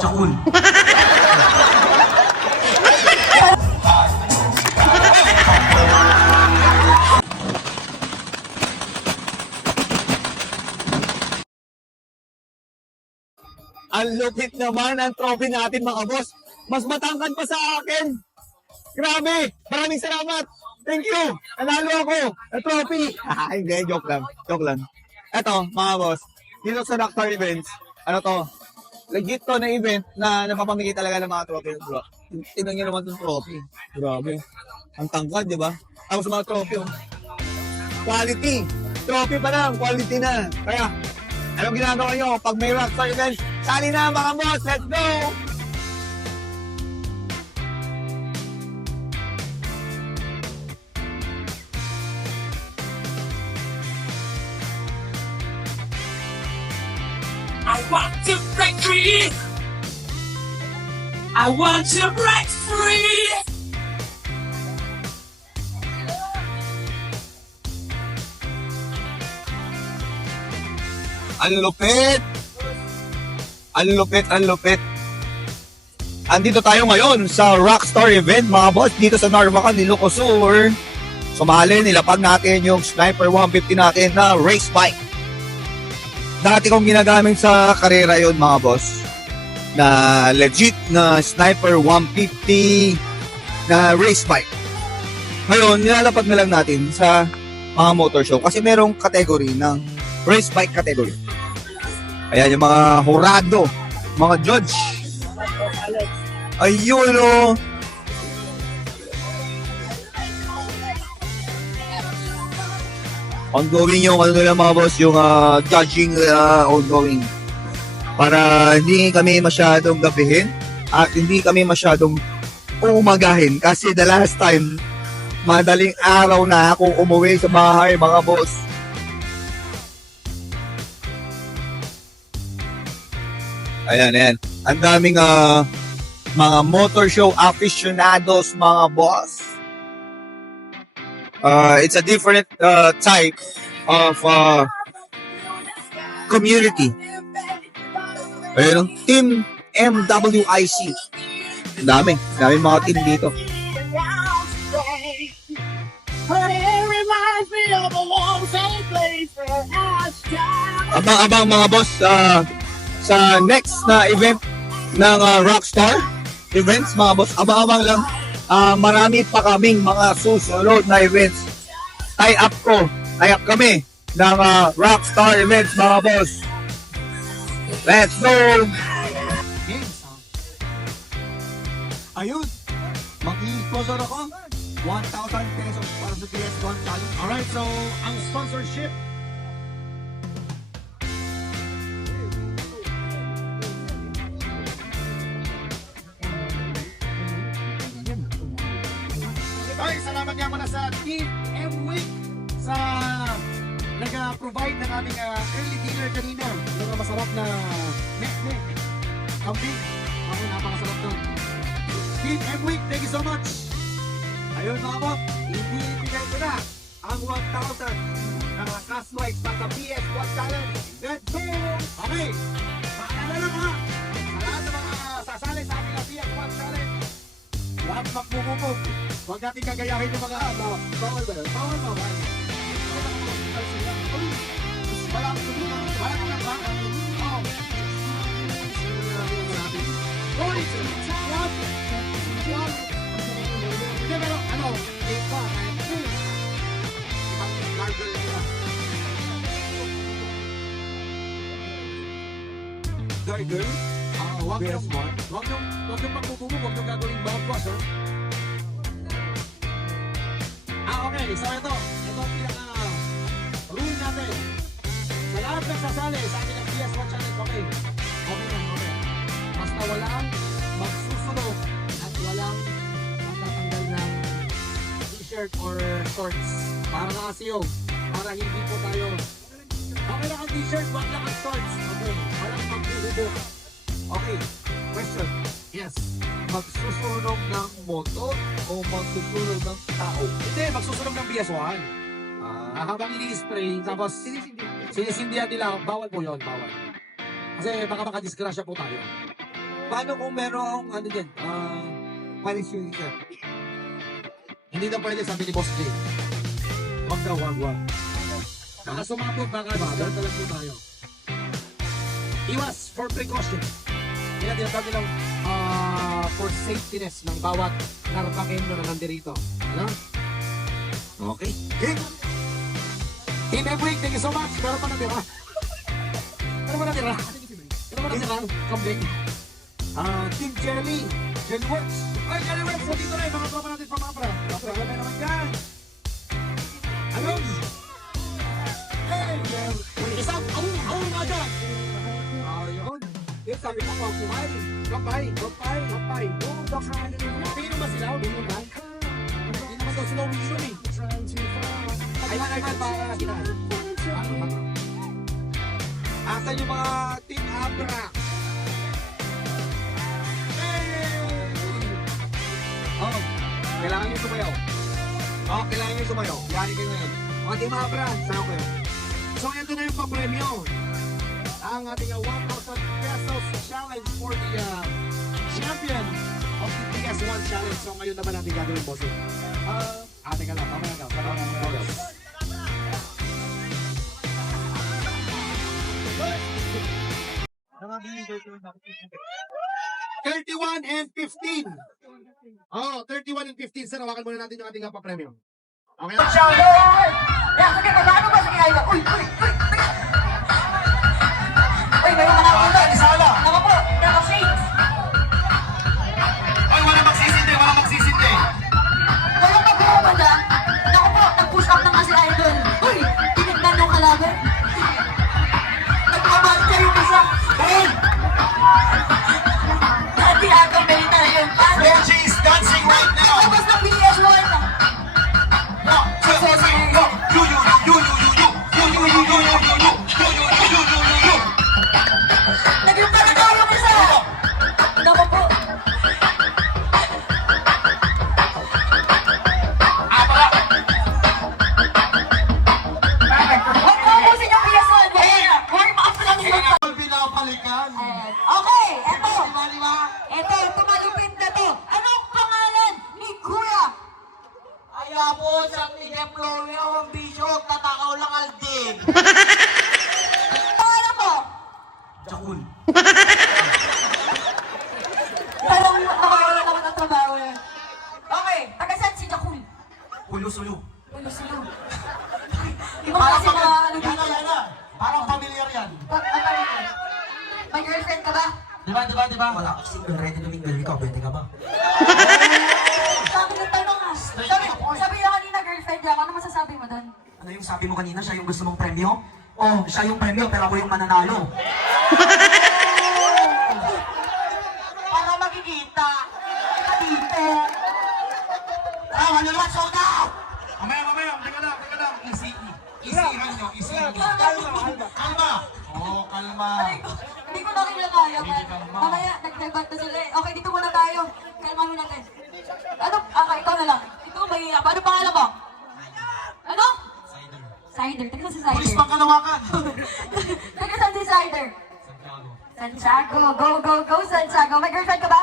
Jakul. Ang lupit naman ang trophy natin mga boss. Mas matangkad pa sa akin. Grabe! Maraming salamat! Thank you! Nanalo ako! Ang trophy! Hindi, joke lang. Joke lang. Eto, mga boss. Dito sa Rockstar Events, ano to? Legit to na event na napapamigay talaga ng mga trophy. Bro. Tignan nyo naman itong trophy. Grabe. Ang tangkad, di ba? Tapos mga trophy. Oh. Quality. Trophy pa lang. Quality na. Kaya, anong ginagawa nyo? Pag may Rockstar Events, sali na mga boss! Let's go! I want to break free. I want to break free. Ang lupit! Ang lupit, ang lupit. Andito tayo ngayon sa Rockstar event, mga boss, dito sa Narvacan, Ilocos Sur. Sumali, nilapag natin yung Sniper 150 natin na race bike. Dati kong ginagamit sa karera yon mga boss. Na legit na Sniper 150 na race bike. Ngayon, nilalapag na lang natin sa mga motor show kasi merong category ng race bike category. Ayan yung mga hurado, mga judge. Ayun o. Ongoing yung ano nila mga boss, yung judging ongoing. Para hindi kami masyadong gabihin at hindi kami masyadong umagahin. Kasi the last time, madaling araw na ako umuwi sa bahay mga boss. Ayan, ayan. Ang daming mga motor show aficionados, mga boss. It's a different type of community. Ayun, Team MWIC. Dami mga team dito. Abang mga boss sa next na event ng Rockstar events, mga boss. Abang lang. Marami pa kaming mga susunod na events. Tie up kami ng Rockstar events, mga boss. Let's go! Ayun, mag-i-sponsor ako. 1,000 pesos para sa PS1 challenge. Alright, so ang sponsorship ay, salamat nga muna sa Team M-Week sa nag-provide ng aming early dinner kanina. Yung masarap na nek-nek. Kambing. Ako, napakasarap doon. Team M-Week, thank you so much. Ayun mga bot, hindi ibigay ko na ang 1,000 na cash rights para sa PS1 challenge. Let's go! Okay, maalala lang ha. Sa lahat ng mga sasali sa aming PS1 challenge, lahat magmumumog. Huwag natin kagayahin yung mga bawal ba yun? Bawal. Walang lang ba? Hindi, pero ano, take pa, gargle nila. Gargle? Huwag yung pagpupumo, huwag yung gagawin mouthwash, ha? Okay, so ito ang pinaka-rule natin. Sa lahat ng sasali sa akin ng PS1 challenge, okay na. Basta walang magsusunog at walang magtatanggal ng t-shirt or shorts. Para nakasiyog. Para hindi po tayo. Okay lang ang t-shirt, wag lang ang shorts. Okay, walang magbuhubog. Okay, question. Yes. Magsusunog ng motor o magsusunog ng tao? Hindi, magsusunog ng PS1. Habang ini-spray, tapos sinisindihan nila, bawal po yun, bawal. Kasi baka makadisgrasya po tayo. Paano kung merong ano dyan? Paris yung isa. Hindi na pwede sabi ni Boss J. Wag daw, wag. Baka sumabog, baka discard lang po tayo. Iwas for precaution. Kaya tinatawag nilang for safetyness ng bawat narpakendo na nandirito. Ano? Okay. Game! Team Ebwig, thank you so much. Meron pa natira. Kambing. Team Jelly. Jellyworks. Ay, Jellyworks. Dito na yung mga tropa natin from Abra. Abra na naman dyan. Ayun. Hey! Isang awong nga dyan. Ayun. Yung sabi ko, kapay. Kapay. Pino ba sila? Pino ba? Hindi naman daw sila umiinom eh. Ayun, para kita. Asan yung mga Team Abra? Oh, kailangan nyo sumayaw. Kailangan nyo sumayaw. Yari kayo ngayon. Mga Team Abra, saan kayo? So, ito na yung papremyo. Ang ating 1,000 pesos challenge for the champion of the PS1 challenge. So, ngayon naman natin gagawin, bossing. Teka lang, mamaya ka. Pagkakas ng boros. Mga binigay ko na 31 and 15. 31 and 15. Sir, hawakan muna natin yung ating papremyo. Okay na? Sige, magkano ba? Sige, ayaw. Uy, mayroon na ako. Isala! Ako po, naka-shades. Ay, wala magsisindi. Walang pag-uwa dyan. Ako po, nag-push up na nga si Idol. Uy, tinignan yung kalaban. Nagpabalik yung isa. Dati akong militar yun. Reggie is dancing right now. Tapos ng PS1. Naging talaga yung isa. Ako po. Huwag mo ubusin yung PS1. Warm up lang yun. Pinapalikan. Okay, eto. Lima. Ito, tumalupit na to. Anong pangalan ni Kuya? Kaya po, sa Tigeplo, ang bisyo, tatakaw lang aldin. Pangalan mo? Jakul. Parang makakawala naman ang trabaho yan. Okay, taga-saan si Jakul? Ulo-sulo. Ulo-sulo. Di ba kasi mga ano dito? Yana. Parang familiar yan. May girlfriend ka ba? Diba? Wala ka single, ready to mingle. Ikaw, pwede ka ba? Sabi ng tanong ah. Sabi na kanina girlfriend niya. Ano masasabi mo doon? Ano yung sabi mo kanina? Siya yung gusto mong premyo? Oh, siya yung premyo, pero ako yung mananalo. Para makikita. Dito. Ano naman, sold out! Mamaya. Teka lang. Easy-han nyo. Kalma. Kalma. Hindi ko na kinakaya. Mamaya, nag-debat na sila eh. Okay, dito muna tayo. Kalma mo natin. Ano? Ikaw na lang. Ikaw ba iya? Ano pangalan mo? Ano? Cider. Taga sa Pulis Cider. pang kalawakan. Taga saan si Cider? Santiago. Go, Santiago. May girlfriend ka ba?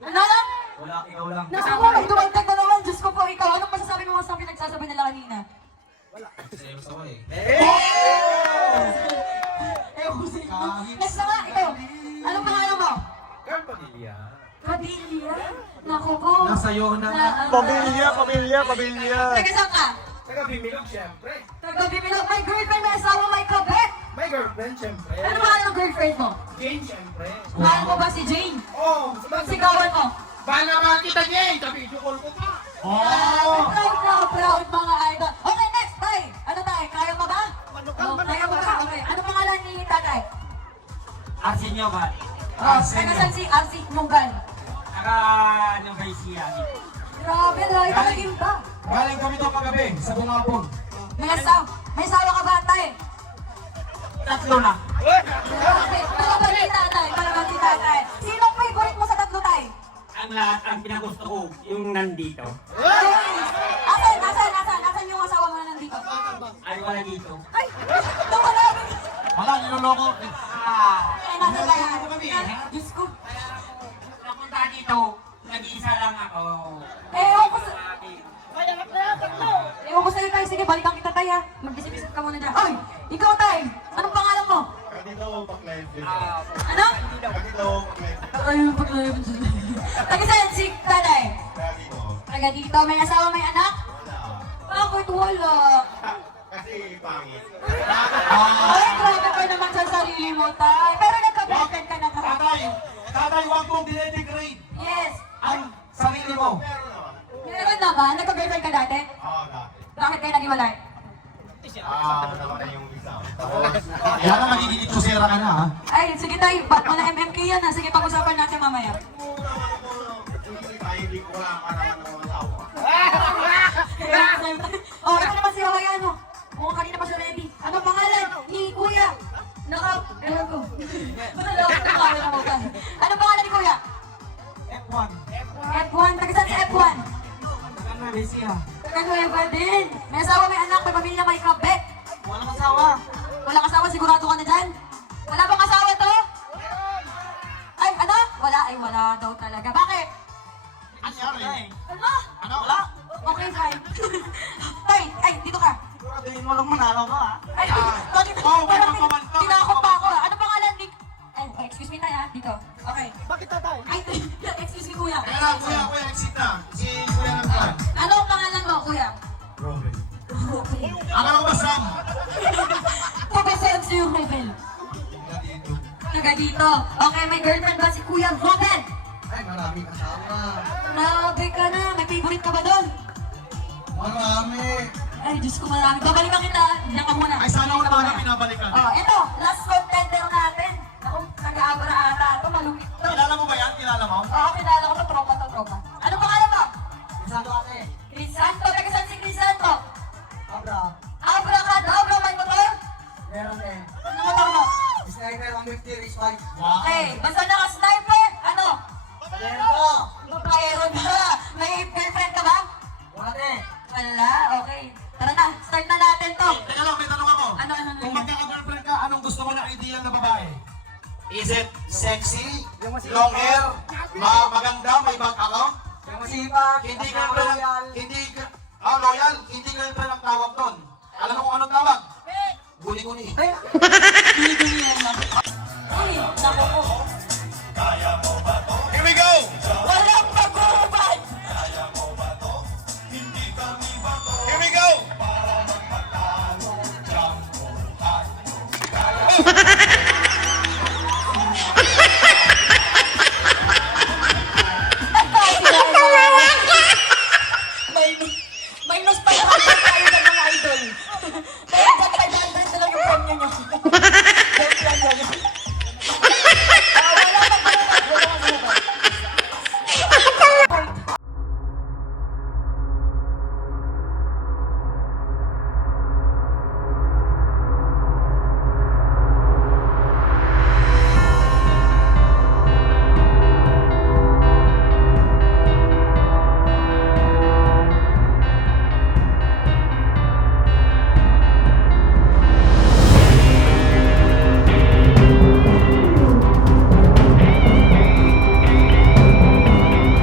Ano lang? Wala, ikaw lang. Naku po, may dumagdag na naman. Diyos ko po, ikaw. Anong masasabi mo sa pinagsasabi nila kanina? Serious ako eh. Next na nga, ikaw. Anong pangalan mo? Padilla? Naku po. Nasayo na. Pamilya. Taga saan ka? Taga-Bimilog, syempre. Taga Bimilog. May girlfriend, may asawa, may kabit. May girlfriend, syempre. Ano pangalan ng girlfriend mo? Jane, syempre. Mahal mo ba si Jane? Oh, Sigawan mo. Bala naman kita, Jane. Ka-video call ko pa. Proud mga idol. Okay, next, tay. Ano tay? Kaya mo ba? Kaya mo ba? Okay. Ano pangalan ni tatay? Arsenio ba? Taga saan si RC Munggan? Nung siya. Grabe, Ray. Talagang ba? Galing kami to kagabi sa Bungapon. May sawa ka ba, tay? Tatlo na. Palaban si tatay. Sinong favorite mo sa tatlo, tay? Ang lahat, ang pinagusto ko, yung nandito. Asan yung asawa mo na nandito? Ay, wala dito. Ay! Nawala! Wala, niloloko. Nasa kaya? Diyos ko. Napunta dito, nag-iisa lang ako. Ewan ko sa... Ewan ko sa'yo tayo. Sige, balikan kita tayo ha. Mag-isip-isip ka muna dyan. Oy! Ikaw tayo! Anong pangalan mo? Ano? Ay, pag-live. Taga saan si tatay? Taga dito. May asawa, may anak? Bakit wala? Kasi pangit. Ay, grabe ka naman sa sarili mo, tay. Pero nagka-boyfriend ka na ka. Tatay, huwag mong dinedegrade Yes. ang sarili mo. Meron naman. Nagka-boyfriend ka dati? Oo, dati. Bakit kayo nag-iwalay? Namatay yung isa. Tapos, Kaya na magiging itusera ka na ha. Ay, sige tayo. Ba't mo na MMK yan ha? Sige, pag-usapan natin mamaya. hindi ko wala ka naman ng mga tao. Oh, ito naman si Hawaiano. Mukhang kanina pa siya ready. Anong pangalan ni Kuya? Ewan ko. Anong pangalan ni Kuya? F1. F1. Taga saan si F1? Taga Malaysia. Taga Nueva din. May asawa, may anak, may pamilya, may kabe. Walang asawa. Walang asawa, sigurado ka na dyan? Wala bang asawa to? Ay, ano? Wala, ay wala daw talaga. Bakit? Ano? Wala. Okay, fine. Tay, ay, dito ka. Siguraduhin mo lang manalo ka ha. Ay, bakit? Parang tinakot pa ako. Ano pangalan ni... Ay, excuse me tayo ha, dito. Okay. Bakit tatay? Ay, excuse me kuya. Kuya, exit na. Si Kuya ng Kwan. Ano ang pangalan mo, kuya? Robin. Okay. Akala ko ba Sam? Pagkasayan si Ruben. Taga dito. Okay, may girlfriend ba si Kuya Ruben? Ay, maraming kasama. Grabe ka na. May favorite ka ba doon? Marami. Ay, Diyos ko marami. Babalikan kita. Diyan ka muna. Ay, sana ko na ba pinabalikan? Oh, ito. Last contender natin. Ako, nag-aabra ata. Ito, malupit to. Kilala mo ba yan? Kilala mo? Oo, pinala ko to. Tropa to, tropa. Ano pangalan mo? Santo ate. Crisanto. Taga saan si Crisanto? Abra. Abra ka daw. Abra, may motor? Meron eh. Ano motor mo? Sniper ang 50 wrist fight. Okay. Basta naka-sniper. Ano? Meron ko. Babaero na. May girlfriend ka ba? Wala eh. Wala. Okay. Tara na. Start na natin to. Teka lang, may tanong ako. Ano? Kung magkaka-girlfriend ka, anong gusto mo na ideal na babae? Is it sexy? Long hair? Maganda? May bank account? Yung masipag, Hindi girlfriend ang... loyal? Hindi girlfriend ang tawag doon. Alam mo kung anong tawag? Guni-guni. Uy, naku po.